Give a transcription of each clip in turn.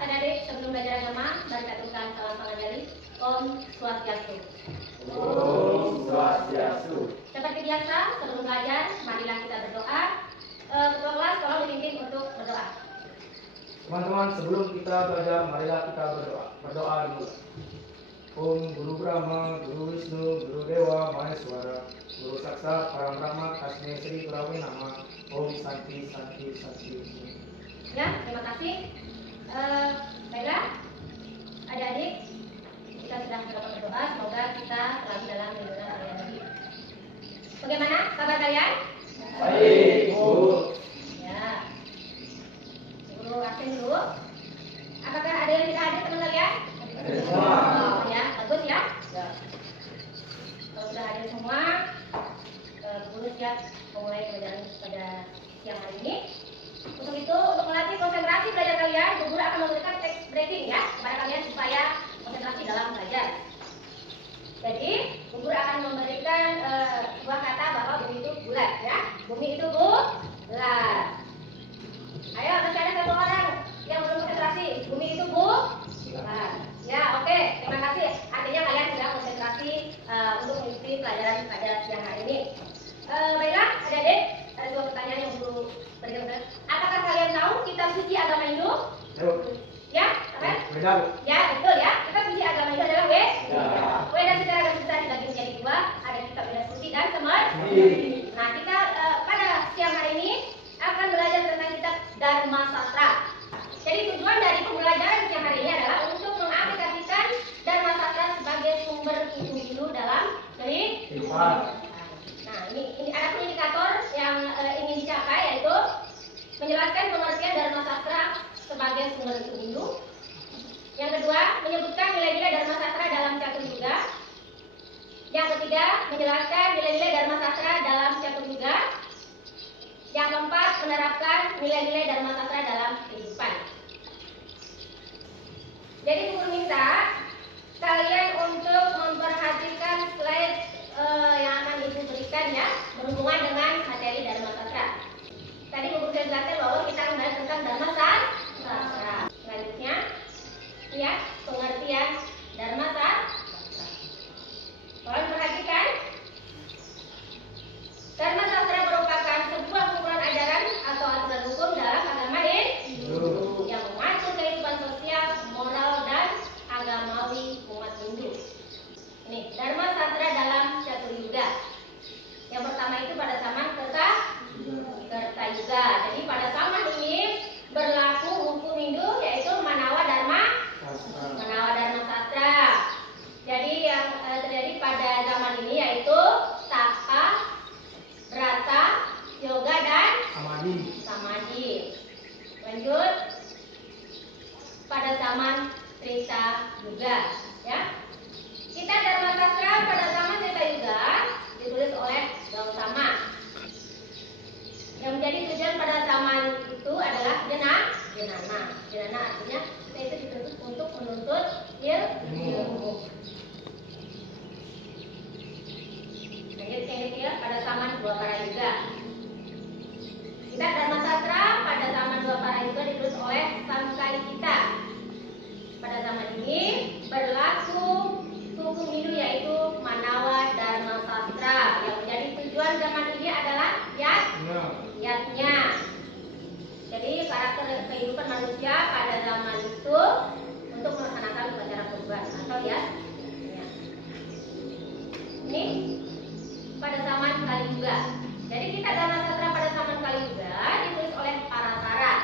adik-adik sebelum belajar agama, mari kita aturkan salam pangagali. Om Swastiastu. Om Swastiastu. Seperti biasa, sebelum belajar, marilah kita berdoa. Ketua kelas tolong dipimpin untuk berdoa. Teman-teman, sebelum kita belajar, marilah kita berdoa. Berdoa dulu. Om Guru Brahma, Guru Wisnu, Guru Dewa, Maheswara, Guru Saksa, Param Brahma, Asmi Sri Kurawi Nama. Om Santi, Santi, Santi. Ya, terima kasih. Baiklah, adik-adik, kita sudah berdoa berdoa. Semoga kita selalu dalam lindungan Allah Nabi. Bagaimana kabar kalian? Baik, Bu. Ya, Guru absen dulu. Apakah ada yang tidak hadir teman kalian? Semua. Ya, bagus ya. Kalau sudah hadir semua, Guru siap memulai pelajaran pada siang hari ini. Untuk itu, untuk melatih konsentrasi belajar kalian, Guru akan memberikan text breaking ya kepada kalian supaya konsentrasi dalam belajar. Jadi, Guru akan memberikan sebuah kata bahwa bumi itu bulat ya. Bumi itu bulat. Ayo, masih ada satu orang yang belum konsentrasi. Bumi itu bulat. Ya, oke. Terima kasih. Artinya kalian sudah konsentrasi untuk mengikuti pelajaran pada siang hari ini. Baiklah, adik-adik, ada dua pertanyaan yang Guru berikan. Apakah kalian tahu kitab suci agama Hindu? Ya, apa? Beda, Bu. Ya, betul ya. Kitab suci agama Hindu adalah Ya. Weda secara garis besar dibagi menjadi dua. Ada kitab Weda Suci dan Semar. Nah, kita pada siang hari ini akan belajar tentang kitab Dharma Sastra. Jadi tujuan dari pembelajaran siang hari ini adalah untuk mengaplikasikan Dharma Sastra sebagai sumber ilmu Hindu dalam kehidupan. Nah, ini ada indikator yang ingin dicapai, yaitu menjelaskan pengertian Dharma Sastra sebagai sumber ilmu Hindu. Yang kedua, menyebutkan nilai-nilai Dharma Sastra dalam Catur Yuga. Yang ketiga, menjelaskan nilai-nilai Dharma Sastra dalam Catur Yuga. Yang keempat, menerapkan nilai-nilai Dharma Sastra dalam kehidupan. Jadi Guru minta kalian untuk memperhatikan slide yang akan Ibu berikan ya, berhubungan dengan materi Dharma Sastra. Tadi Guru sudah jelaskan bahwa kita akan bahas tentang Dharma Sastra. Selanjutnya, ya, pengertian Dharma Sastra. Tolong perhatikan. Dharma Sastra merupakan sebuah kumpulan ajaran atau aturan hukum dalam agama Hindu yang mengatur kehidupan sosial, moral, dan agamawi umat Hindu. Ini Dharma Sastra dalam Catur Yuga. Yang pertama itu pada zaman Kertayuga. Jadi pada zaman ini berlaku hukum Hindu yaitu Manawa Dharma Sastra. Jadi yang terjadi pada zaman ini yaitu Tapa, Brata, Yoga, dan Samadhi. Lanjut pada zaman Trita Yuga ya. Kita Dharma Sastra pada zaman Trita Yuga ditulis oleh Gautama. Yang menjadi tujuan pada zaman itu adalah jenana. Jenana artinya kita itu dituntut untuk menuntut ilmu. Lanjut ya pada zaman Dwapara Yuga. Kita Dharma Sastra pada zaman Dwapara Yuga ditulis oleh Sangkalikita. Pada zaman ini berlaku hukum Hindu yaitu Manawa Dharma Sastra. Yang menjadi tujuan zaman ini adalah yatnya. Jadi karakter kehidupan manusia pada zaman itu untuk melaksanakan upacara kurban atau ya. Ini pada zaman Kali Yuga. Jadi kita Dharma Sastra pada zaman Kali Yuga ditulis oleh Parasara.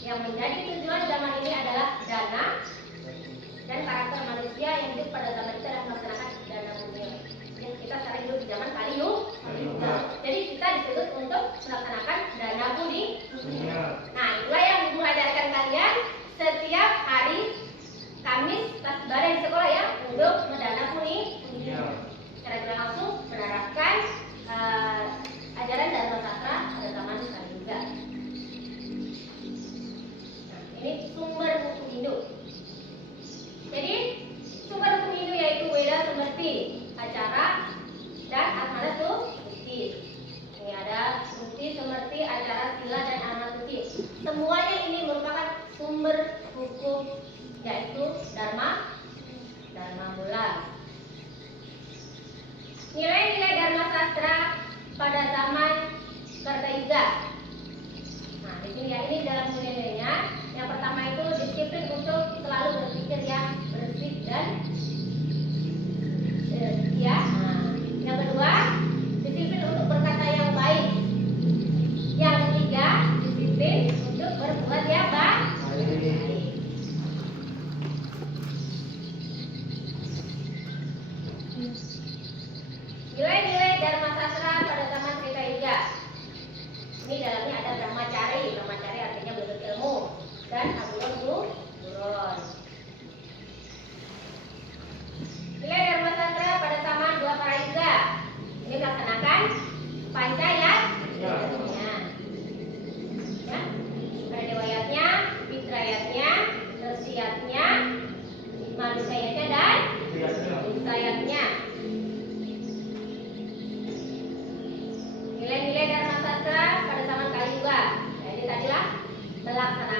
Yang menjadi tujuan zaman ini adalah dana dan karakter manusia yang hidup pada zaman itu adalah melaksanakan dana dunia. Jadi kita sekarang hidup di zaman Kali Yuga. Jadi kita dituntut untuk melaksanakan dana budi. Nah, itulah yang Ibu ajarkan kalian setiap hari Kamis pas ibadah di sekolah ya untuk mendana budi. Secara tidak langsung menerapkan ajaran Dharma Sastra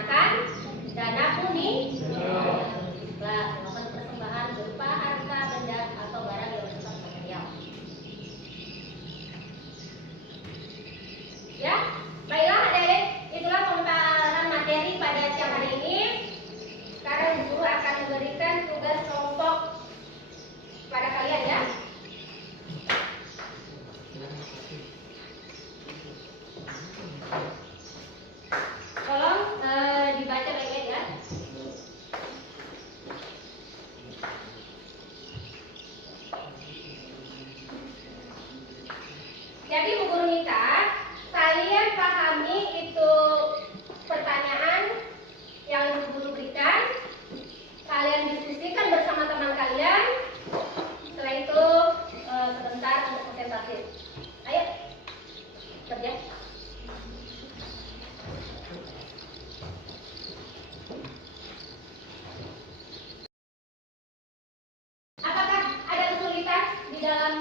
melaksanakan dana kuning. Melakukan persembahan berupa harta, benda, atau barang yang bersifat material. Ya, baiklah adik-adik, itulah pemaparan materi pada siang hari ini. Sekarang guru akan memberikan tugas kelompok pada kalian ya. Tolong dibaca baik-baik ya. Jadi Bu Guru minta kalian pahami itu pertanyaan yang Bu Guru berikan. Kalian diskusikan bersama teman kalian. Setelah itu sebentar untuk presentasi. Ayo kerja. Apakah ada kesulitan di dalam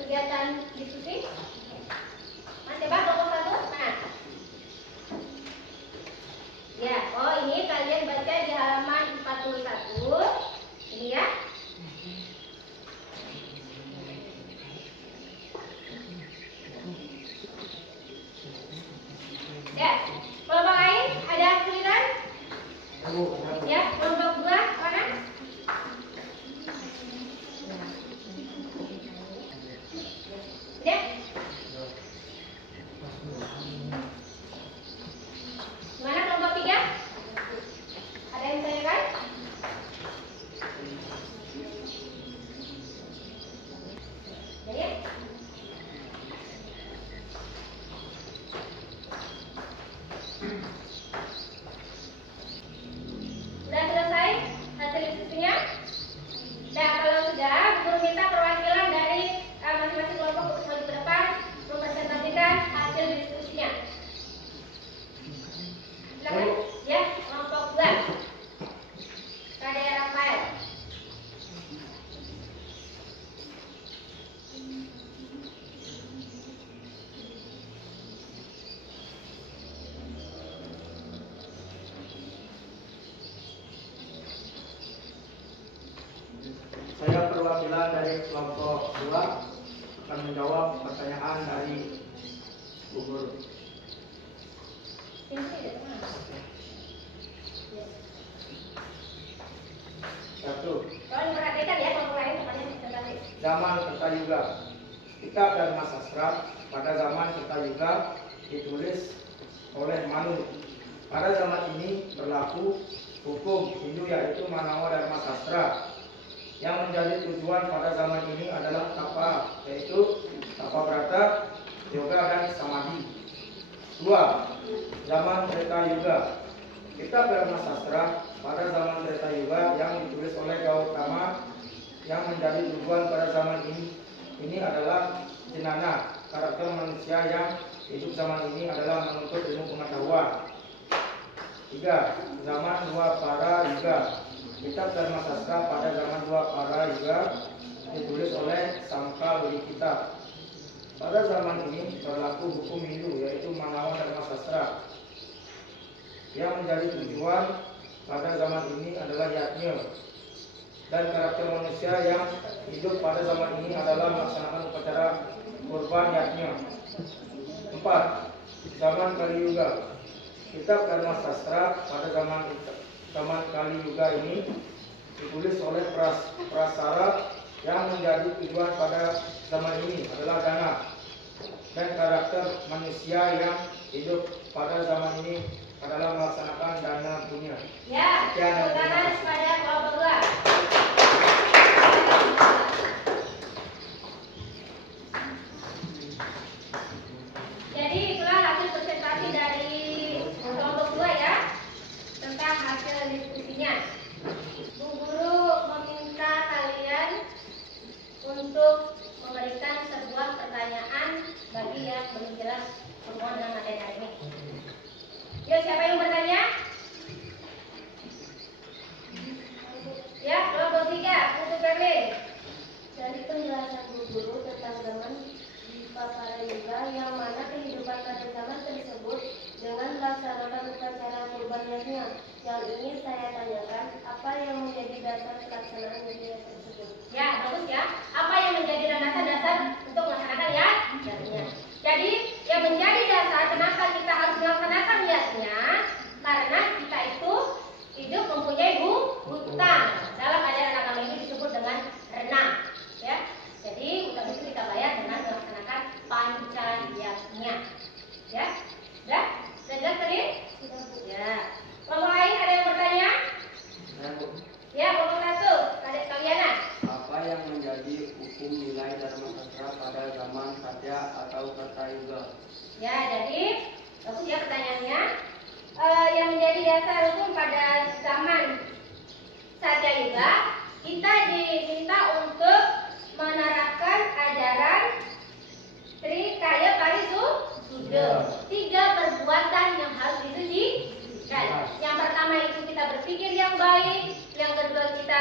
kegiatan diskusi? Mas coba kelompok satu. Nah. Ya, oh ini kalian baca di halaman 41. Ini ya. Ya, kelompok lain ada kesulitan? Ya, kelompok dua mana? Ya. Mana kelompok tiga? Ada yang tanyakan? Ya. Sudah selesai hasil diskusinya? Nah, kalau sudah, guru minta perwakilan dari masing-masing kelompok untuk maju ke depan mempresentasikan hasil diskusinya. Silakan. Ya, kelompok 2. Kadea Rafael. Saya perwakilan dari kelompok 2 akan menjawab pertanyaan dari Bu Guru. Satu, Tolong diperhatikan ya kelompok lain temannya presentasi. zaman Kertayuga. Kitab Dharma Sastra pada zaman Kertayuga ditulis oleh Manu. Pada zaman ini berlaku hukum Hindu yaitu Manawa Dharma Sastra. Yang menjadi tujuan pada zaman ini adalah tapa, yaitu tapa brata, yoga dan samadhi. 2. Zaman Treta Yuga. Kitab Dharma Sastra pada zaman Treta Yuga yang ditulis oleh Gautama yang menjadi tujuan pada zaman ini adalah Jinana. Karakter manusia yang hidup zaman ini adalah menuntut ilmu pengetahuan. 3. Zaman Dwapara Yuga. Kitab Dharma Sastra pada zaman Dwapara Yuga ditulis oleh Sangka Wikita. Pada zaman ini berlaku hukum Hindu yaitu Manawa Dharma Sastra. Yang menjadi tujuan pada zaman ini adalah yajna. Dan karakter manusia yang hidup pada zaman ini adalah melaksanakan upacara kurban yajna. 4. Zaman Kali Yuga. Kitab Dharma Sastra pada zaman Kali Yuga ini ditulis oleh prasara yang menjadi tujuan pada zaman ini adalah dana. Dan karakter manusia yang hidup pada zaman ini adalah melaksanakan dana punya. Ya, tepuk tangan pada kelompok 2. Jadi itulah hasil presentasi dari kelompok 2 ya, tentang hasil diskusinya. Bu Guru meminta kalian untuk memberikan sebuah pertanyaan bagi yang belum jelas berhubungan dengan materi hari ini. Yuk, siapa yang bertanya? Yang ini saya tanyakan, apa yang menjadi dasar pelaksanaan nilai tersebut? Ya, bagus ya. Apa yang menjadi dasar untuk melaksanakan ya? Niatnya. Jadi, yang menjadi dasar kenapa kita harus melaksanakan niatnya? Karena kita itu hidup mempunyai hutang. Dalam ajaran agama ini disebut dengan renang. Ya. Jadi, hutang itu kita bayar dengan melaksanakan pancayatnya. Ya. Sudah? Sudah jelas tadi? Sudah, Bu. Ya. Kelompok lain ada yang bertanya? Ya, kelompok satu. Adik Kaliana. Apa yang menjadi hukum nilai dharma sastra pada zaman Satya atau Kartayuga? Ya, jadi bagus ya pertanyaannya. Yang menjadi dasar hukum pada zaman Satyayuga, kita diminta untuk menerapkan ajaran Trikaya Parisuddha. 3 perbuatan yang harus disucikan. Yang pertama itu kita berpikir yang baik, yang kedua kita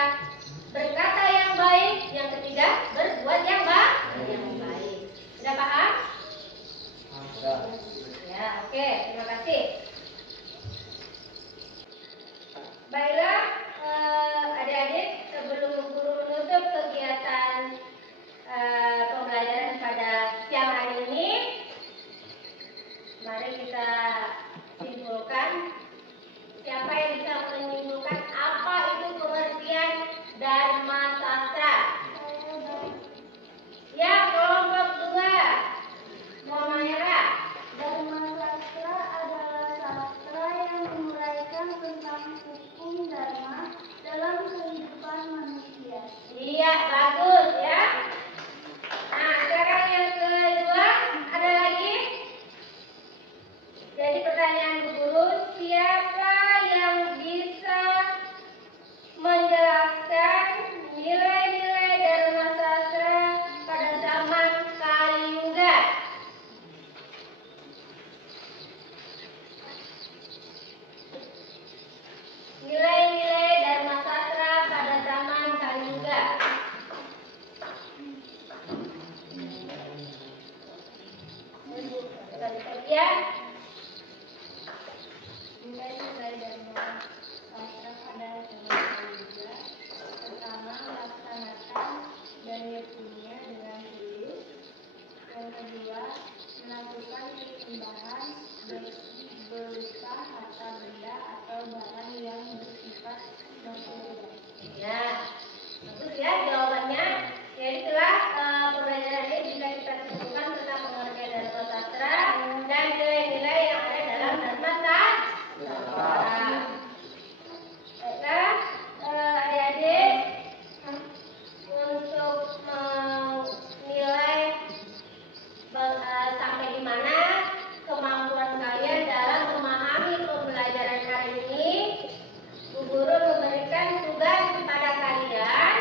berkata yang baik, yang ketiga berbuat yang baik. Sudah paham? Ya, oke, terima kasih. Baiklah, adik-adik, sebelum guru menutup kegiatan pembelajaran pada siang hari ini, mari kita simpulkan. Siapa yang bisa menyimpulkan apa itu pengertian Dharma Sastra? Ya, kelompok 2. Mama Merah. Dharma Sastra adalah sastra yang menguraikan tentang hukum dharma dalam kehidupan manusia. Iya, bagus ya. Nah, sekarang yang kedua ada lagi. Jadi pertanyaan Bu Guru, siapa yang bisa menjelaskan nilai-nilai Dharma Sastra pada zaman Kaliyuga? Nilai-nilai Dharma Sastra pada zaman Kaliyuga. Ya. Nilai-nilai dharma sastra pada zaman Kaliyuga pertama, melaksanakan dan yakininya dengan tulus. Yang kedua, melakukan penyembahan berupa harta benda atau barang yang bersifat material. Ya, bagus ya jawabannya. Jadi setelah pembelajaran ini bisa kita simpulkan tentang pengertian Dharma Sastra dan nilai-nilai yang ada dalam Dharma Sastra. Baiklah, adik-adik, untuk menilai sampai di mana kemampuan kalian dalam memahami pembelajaran hari ini, Bu Guru memberikan tugas kepada kalian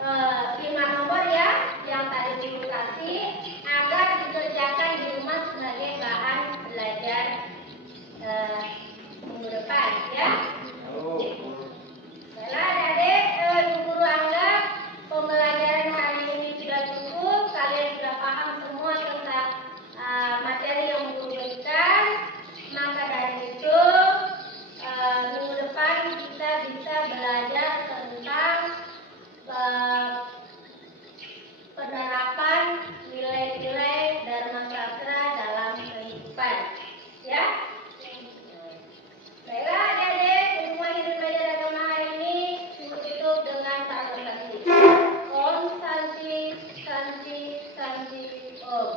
5 nomor ya yang tadi Guru kasih agar dikerjakan di rumah sebagai bahan belajar minggu depan ya. Baiklah adik-adik, Bu Guru anggap pembelajaran hari ini sudah cukup. Kalian sudah paham semua tentang materi yang Bu Guru berikan. Maka dari itu minggu depan kita bisa belajar tentang penerapan nilai-nilai Dharma Sastra dalam kehidupan. Ya. Baiklah adik-adik, semua hidup belajar agama hari ini ditutup dengan satu kali. Om Santi Santi Santi Om.